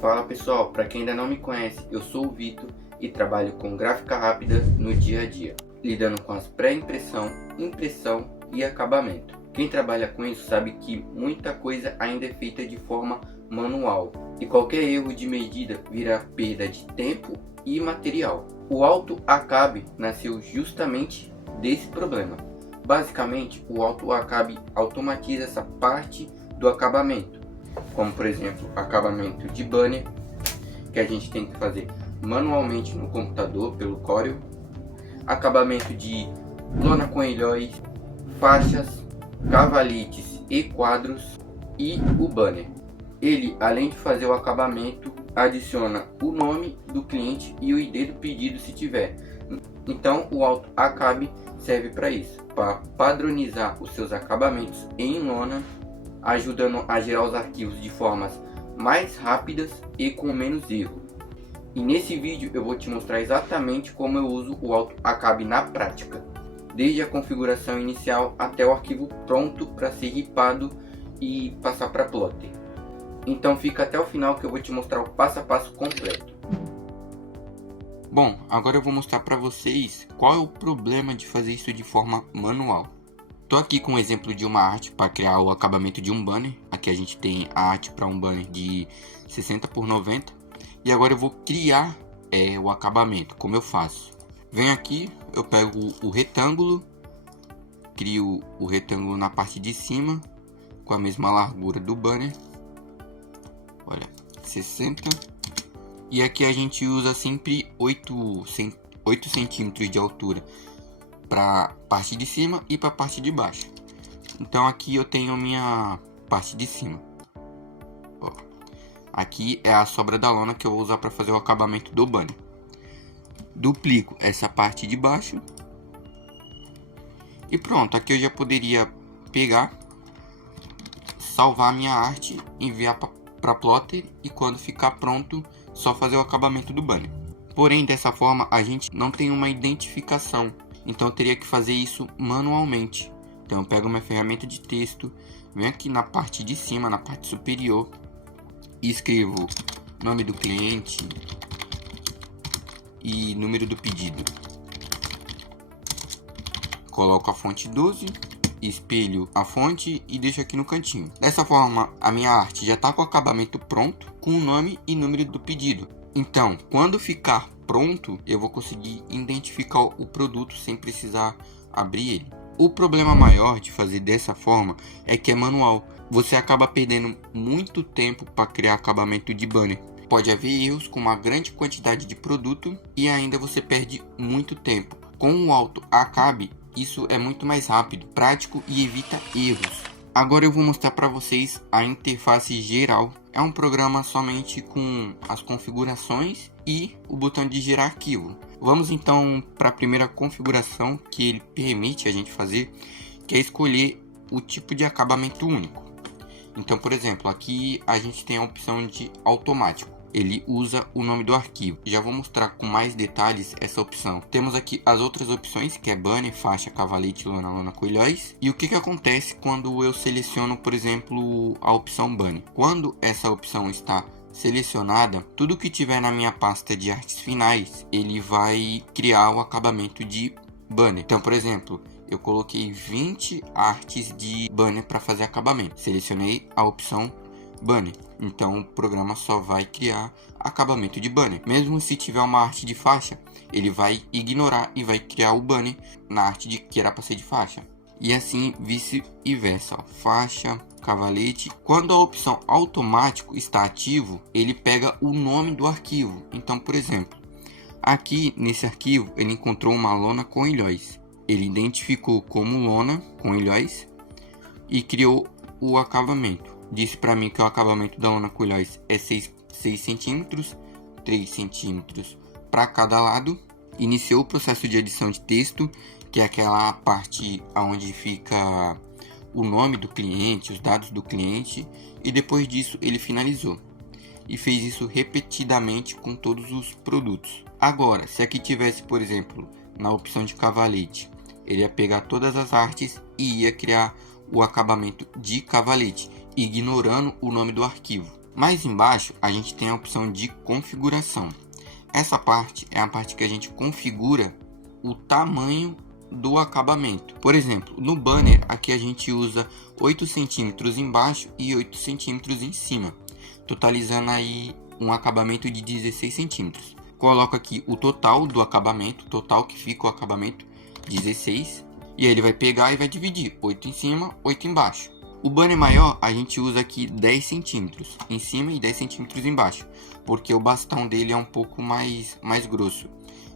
Fala pessoal, para quem ainda não me conhece, eu sou o Vitor e trabalho com gráfica rápida no dia a dia, lidando com as pré-impressão, impressão e acabamento. Quem trabalha com isso sabe que muita coisa ainda é feita de forma manual e qualquer erro de medida vira perda de tempo e material. O Auto Acabe nasceu justamente desse problema. Basicamente, o Auto Acabe automatiza essa parte do acabamento, como por exemplo, acabamento de banner, que a gente tem que fazer manualmente no computador pelo Corel, acabamento de lona com ilhóis, faixas, cavaletes e quadros e o banner. Ele, além de fazer o acabamento, adiciona o nome do cliente e o ID do pedido se tiver. Então o Auto Acabe serve para isso, para padronizar os seus acabamentos em lona, ajudando a gerar os arquivos de formas mais rápidas e com menos erro. E nesse vídeo eu vou te mostrar exatamente como eu uso o Auto Acabe na prática, desde a configuração inicial até o arquivo pronto para ser ripado e passar para plotter. Então fica até o final que eu vou te mostrar o passo a passo completo. Bom, agora eu vou mostrar para vocês qual é o problema de fazer isso de forma manual. Estou aqui com um exemplo de uma arte para criar o acabamento de um banner. Aqui a gente tem a arte para um banner de 60 por 90. E agora eu vou criar o acabamento. Como eu faço? Venho aqui, eu pego o retângulo, crio o retângulo na parte de cima com a mesma largura do banner. Olha, 60. E aqui a gente usa sempre 8 centímetros de altura para parte de cima e para parte de baixo. Então aqui eu tenho minha parte de cima. Ó, aqui é a sobra da lona que eu vou usar para fazer o acabamento do banner. Duplico essa parte de baixo. E pronto, aqui eu já poderia pegar, salvar minha arte, enviar para plotter e quando ficar pronto, só fazer o acabamento do banner. Porém, dessa forma a gente não tem uma identificação, então eu teria que fazer isso manualmente. Então eu pego minha ferramenta de texto, venho aqui na parte de cima, na parte superior, e escrevo nome do cliente e número do pedido. Coloco a fonte 12, espelho a fonte e deixo aqui no cantinho. Dessa forma a minha arte já está com o acabamento pronto, com o nome e número do pedido. Então quando ficar pronto eu vou conseguir identificar o produto sem precisar abrir ele. O problema maior de fazer dessa forma é que é manual. Você acaba perdendo muito tempo para criar acabamento de banner. Pode haver erros com uma grande quantidade de produto e ainda você perde muito tempo. Com o Auto Acabe isso é muito mais rápido, prático e evita erros. Agora eu vou mostrar para vocês a interface geral. É um programa somente com as configurações e o botão de gerar arquivo. Vamos então para a primeira configuração que ele permite a gente fazer, que é escolher o tipo de acabamento único. Então, por exemplo, aqui a gente tem a opção de automático. Ele usa o nome do arquivo. Já vou mostrar com mais detalhes essa opção. Temos aqui as outras opções, que é banner, faixa, cavalete, lona, lona com ilhóis. E o que acontece quando eu seleciono, por exemplo, a opção banner? Quando essa opção está selecionada, tudo que tiver na minha pasta de artes finais, ele vai criar o acabamento de banner. Então, por exemplo, eu coloquei 20 artes de banner para fazer acabamento. Selecionei a opção banner, então o programa só vai criar acabamento de banner. Mesmo se tiver uma arte de faixa, ele vai ignorar e vai criar o banner na arte que era para ser de faixa. E assim vice-versa, faixa, cavalete. Quando a opção automático está ativo, ele pega o nome do arquivo. Então, por exemplo, aqui nesse arquivo ele encontrou uma lona com ilhóis. Ele identificou como lona com ilhóis e criou o acabamento. Disse para mim que o acabamento da lona com ilhóis é 6 centímetros, 3 centímetros para cada lado. Iniciou o processo de edição de texto, que é aquela parte onde fica o nome do cliente, os dados do cliente, e depois disso ele finalizou. E fez isso repetidamente com todos os produtos. Agora, se aqui tivesse, por exemplo, na opção de cavalete, ele ia pegar todas as artes e ia criar o acabamento de cavalete, ignorando o nome do arquivo. Mais embaixo, a gente tem a opção de configuração. Essa parte é a parte que a gente configura o tamanho do acabamento. Por exemplo, no banner, aqui a gente usa 8 centímetros embaixo e 8 centímetros em cima, totalizando aí um acabamento de 16 centímetros. Coloco aqui o total do acabamento, total que fica o acabamento, 16. E aí ele vai pegar e vai dividir 8 em cima, 8 embaixo. O banner maior a gente usa aqui 10 centímetros em cima e 10 centímetros embaixo, porque o bastão dele é um pouco mais grosso.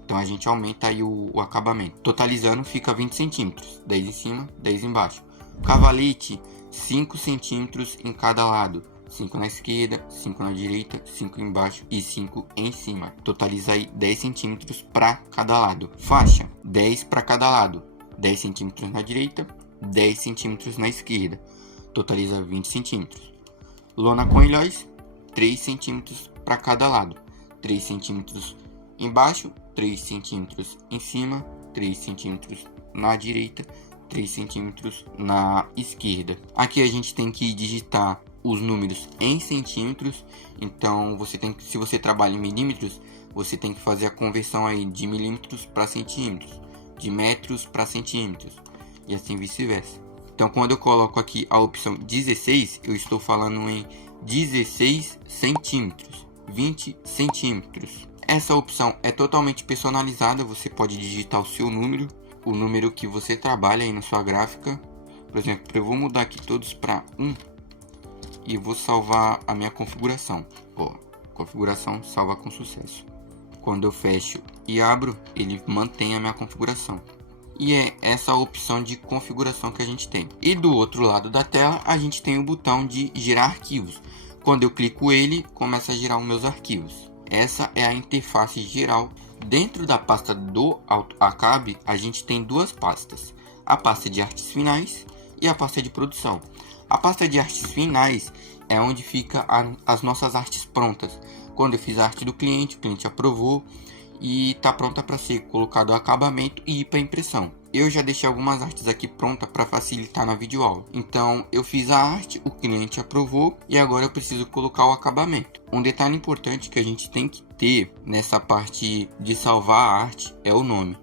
Então a gente aumenta aí o acabamento. Totalizando fica 20 centímetros, 10 em cima, 10 embaixo. Cavalete, 5 centímetros em cada lado. 5 na esquerda, 5 na direita, 5 embaixo e 5 em cima. Totaliza aí 10 centímetros para cada lado. Faixa, 10 para cada lado. 10 centímetros na direita, 10 centímetros na esquerda. Totaliza 20 centímetros. Lona com ilhóis, 3 centímetros para cada lado. 3 centímetros embaixo, 3 centímetros em cima, 3 centímetros na direita, 3 centímetros na esquerda. Aqui a gente tem que digitar os números em centímetros. Então se você trabalha em milímetros, você tem que fazer a conversão aí de milímetros para centímetros, de metros para centímetros e assim vice-versa. Então quando eu coloco aqui a opção 16, eu estou falando em 16 centímetros, 20 centímetros. Essa opção é totalmente personalizada, você pode digitar o seu número, o número que você trabalha aí na sua gráfica. Por exemplo, eu vou mudar aqui todos para 1 e vou salvar a minha configuração. Configuração salva com sucesso. Quando eu fecho e abro, ele mantém a minha configuração. E é essa opção de configuração que a gente tem. E do outro lado da tela, a gente tem o botão de gerar arquivos. Quando eu clico ele, começa a gerar os meus arquivos. Essa é a interface geral. Dentro da pasta do AutoACAB, a gente tem duas pastas. A pasta de artes finais e a pasta de produção. A pasta de artes finais é onde fica as nossas artes prontas. Quando eu fiz a arte do cliente, o cliente aprovou e está pronta para ser colocado o acabamento e ir para impressão. Eu já deixei algumas artes aqui prontas para facilitar na videoaula. Então eu fiz a arte, o cliente aprovou e agora eu preciso colocar o acabamento. Um detalhe importante que a gente tem que ter nessa parte de salvar a arte é o nome.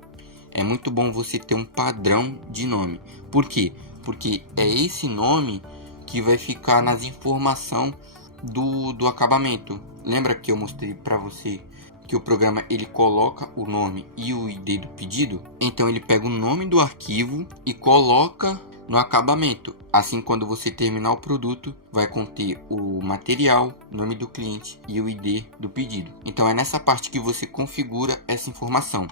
É muito bom você ter um padrão de nome. Por quê? Porque é esse nome que vai ficar nas informações do acabamento. Lembra que eu mostrei para você que o programa ele coloca o nome e o ID do pedido? Então ele pega o nome do arquivo e coloca no acabamento. Assim, quando você terminar o produto, vai conter o material, o nome do cliente e o ID do pedido. Então é nessa parte que você configura essa informação.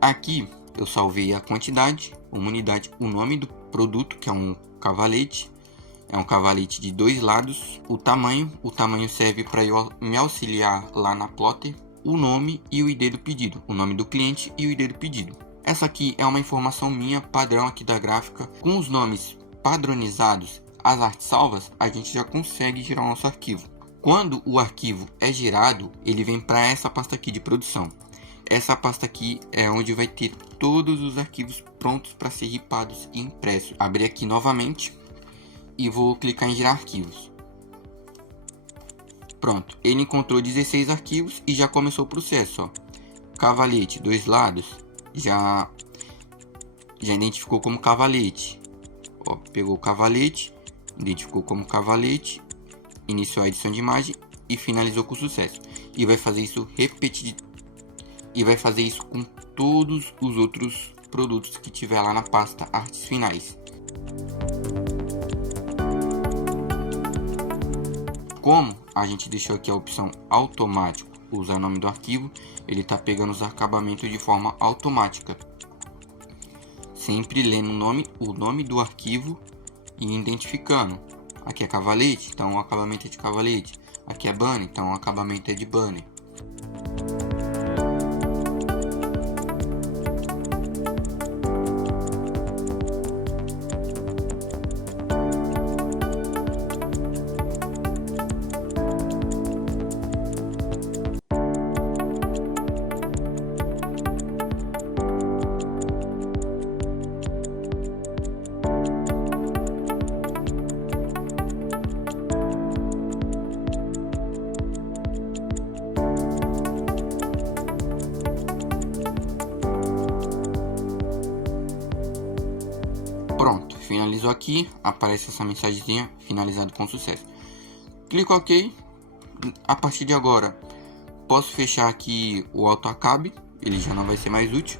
Aqui eu salvei a quantidade, uma unidade, o nome do produto, que é um cavalete. É um cavalete de 2 lados. O tamanho serve para eu me auxiliar lá na plotter. O nome e o ID do pedido, o nome do cliente e o ID do pedido. Essa aqui é uma informação minha padrão aqui da gráfica. Com os nomes padronizados, as artes salvas, a gente já consegue gerar o nosso arquivo. Quando o arquivo é gerado, ele vem para essa pasta aqui de produção. Essa pasta aqui é onde vai ter todos os arquivos prontos para ser ripados e impressos. Abrir aqui novamente e vou clicar em gerar arquivos. Pronto, ele encontrou 16 arquivos e já começou o processo. Ó. Cavalete, 2 lados, já identificou como cavalete. Ó, pegou o cavalete, identificou como cavalete, iniciou a edição de imagem e finalizou com sucesso. E vai fazer isso e vai fazer isso com todos os outros produtos que tiver lá na pasta artes finais. Como a gente deixou aqui a opção automático, usar o nome do arquivo, ele está pegando os acabamentos de forma automática. Sempre lendo o nome do arquivo e identificando. Aqui é cavalete, então o acabamento é de cavalete. Aqui é banner, então o acabamento é de banner. Pronto, finalizou aqui, aparece essa mensagenzinha, finalizado com sucesso. Clico OK. A partir de agora, posso fechar aqui o AutoAcabe, ele já não vai ser mais útil.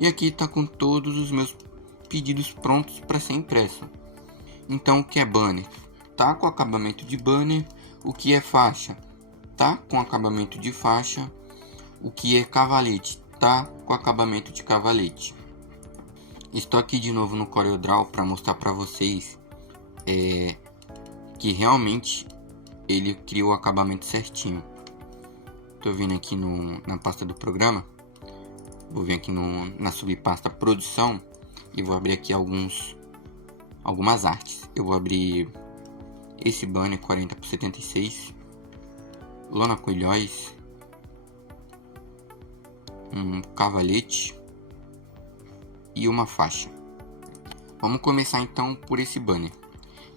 E aqui está com todos os meus pedidos prontos para ser impresso. Então, o que é banner? Tá com acabamento de banner. O que é faixa? Tá com acabamento de faixa. O que é cavalete? Tá com acabamento de cavalete. Estou aqui de novo no CorelDRAW para mostrar para vocês que realmente ele criou o acabamento certinho. Estou vindo aqui na pasta do programa. Vou vir aqui na subpasta produção e vou abrir aqui algumas artes. Eu vou abrir esse banner 40x76, lona coilhóis, um cavalete e uma faixa. Vamos começar então por esse banner.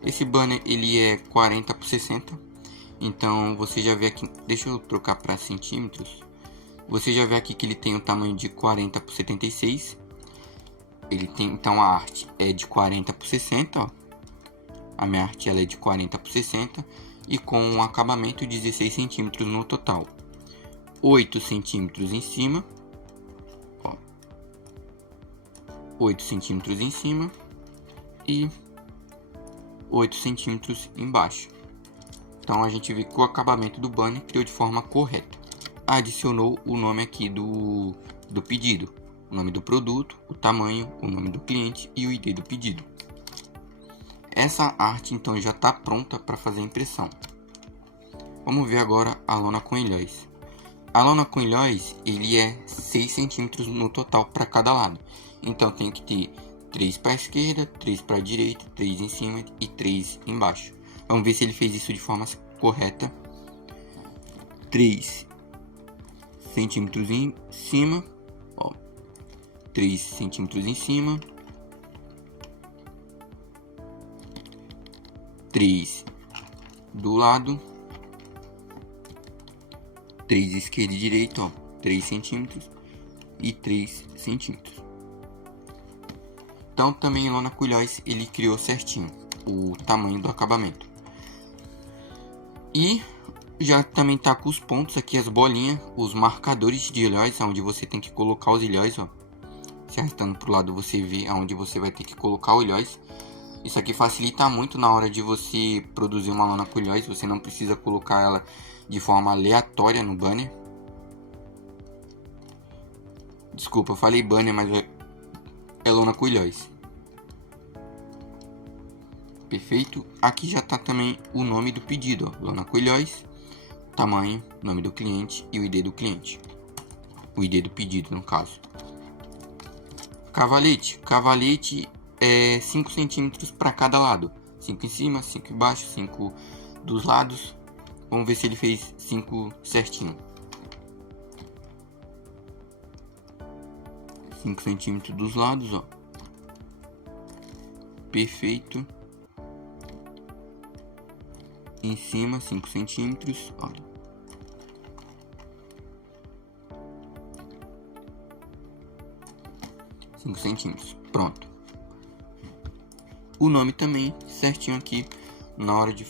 Esse banner ele é 40x60, então você já vê aqui, deixa eu trocar para centímetros. Você já vê aqui que ele tem o tamanho de 40x76. Ele tem, então a arte é de 40x60, ó. A minha arte ela é de 40x60 e com um acabamento de 16 centímetros no total. 8 centímetros em cima, ó. 8 centímetros em cima e 8 centímetros embaixo. Então a gente vê que o acabamento do banner criou de forma correta. Adicionou o nome aqui do pedido, o nome do produto, o tamanho, o nome do cliente e o ID do pedido. Essa arte então já está pronta para fazer a impressão. Vamos ver agora a lona com ilhóis. A lona com ilhóis ele é 6 centímetros no total para cada lado. Então tem que ter 3 para a esquerda, 3 para a direita, 3 em cima e 3 embaixo. Vamos ver se ele fez isso de forma correta. 3 centímetros em cima, ó, 3 centímetros em cima, 3 do lado, 3 esquerda e direita, ó, 3 centímetros e 3 centímetros. Então também lona coilhóis ele criou certinho o tamanho do acabamento. E já também tá com os pontos aqui, as bolinhas, os marcadores de ilhóis, onde você tem que colocar os ilhóis, ó. Se arrastando pro lado você vê aonde você vai ter que colocar o ilhóis. Isso aqui facilita muito na hora de você produzir uma lona com ilhóis, você não precisa colocar ela de forma aleatória no banner. Desculpa, eu falei banner, mas é lona com ilhóis. Perfeito. Aqui já tá também o nome do pedido, ó. Lona com ilhóis, tamanho, nome do cliente e o ID do cliente. O ID do pedido, no caso. Cavalete. Cavalete é 5 centímetros para cada lado. 5 em cima, 5 embaixo, 5 dos lados. Vamos ver se ele fez 5 certinho. 5 centímetros dos lados, ó. Perfeito. Em cima, 5 centímetros, olha. Pronto. O nome também certinho aqui na hora de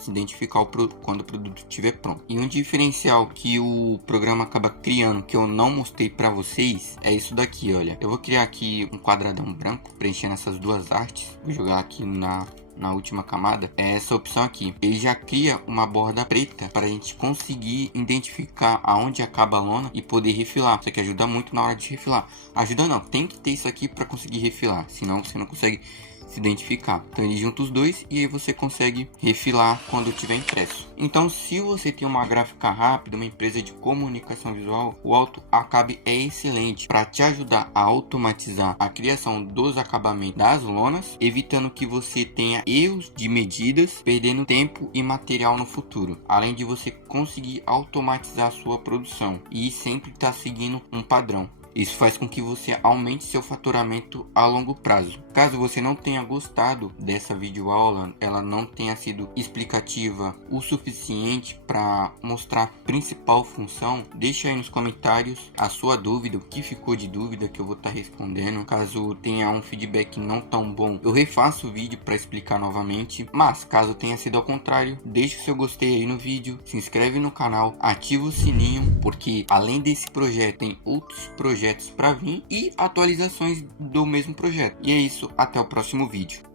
se identificar quando o produto estiver pronto. E um diferencial que o programa acaba criando, que eu não mostrei para vocês, é isso daqui, olha. Eu vou criar aqui um quadradão branco, preenchendo essas duas artes. Vou jogar aqui na última camada, é essa opção aqui. Ele já cria uma borda preta para a gente conseguir identificar aonde acaba a lona e poder refilar. Isso aqui ajuda muito na hora de refilar. Ajuda não, tem que ter isso aqui para conseguir refilar, senão você não consegue se identificar. Então ele junta os dois e aí você consegue refilar quando tiver impresso. Então se você tem uma gráfica rápida, uma empresa de comunicação visual, o AutoAcabe é excelente para te ajudar a automatizar a criação dos acabamentos das lonas, evitando que você tenha erros de medidas, perdendo tempo e material no futuro, além de você conseguir automatizar a sua produção e sempre estar seguindo um padrão. Isso faz com que você aumente seu faturamento a longo prazo. Caso você não tenha gostado dessa videoaula, ela não tenha sido explicativa o suficiente para mostrar a principal função, deixa aí nos comentários a sua dúvida, o que ficou de dúvida que eu vou estar respondendo. Caso tenha um feedback não tão bom, eu refaço o vídeo para explicar novamente. Mas caso tenha sido ao contrário, deixe o seu gostei aí no vídeo, se inscreve no canal, ativa o sininho, porque além desse projeto tem outros projetos para vir e atualizações do mesmo projeto. E é isso, até o próximo vídeo.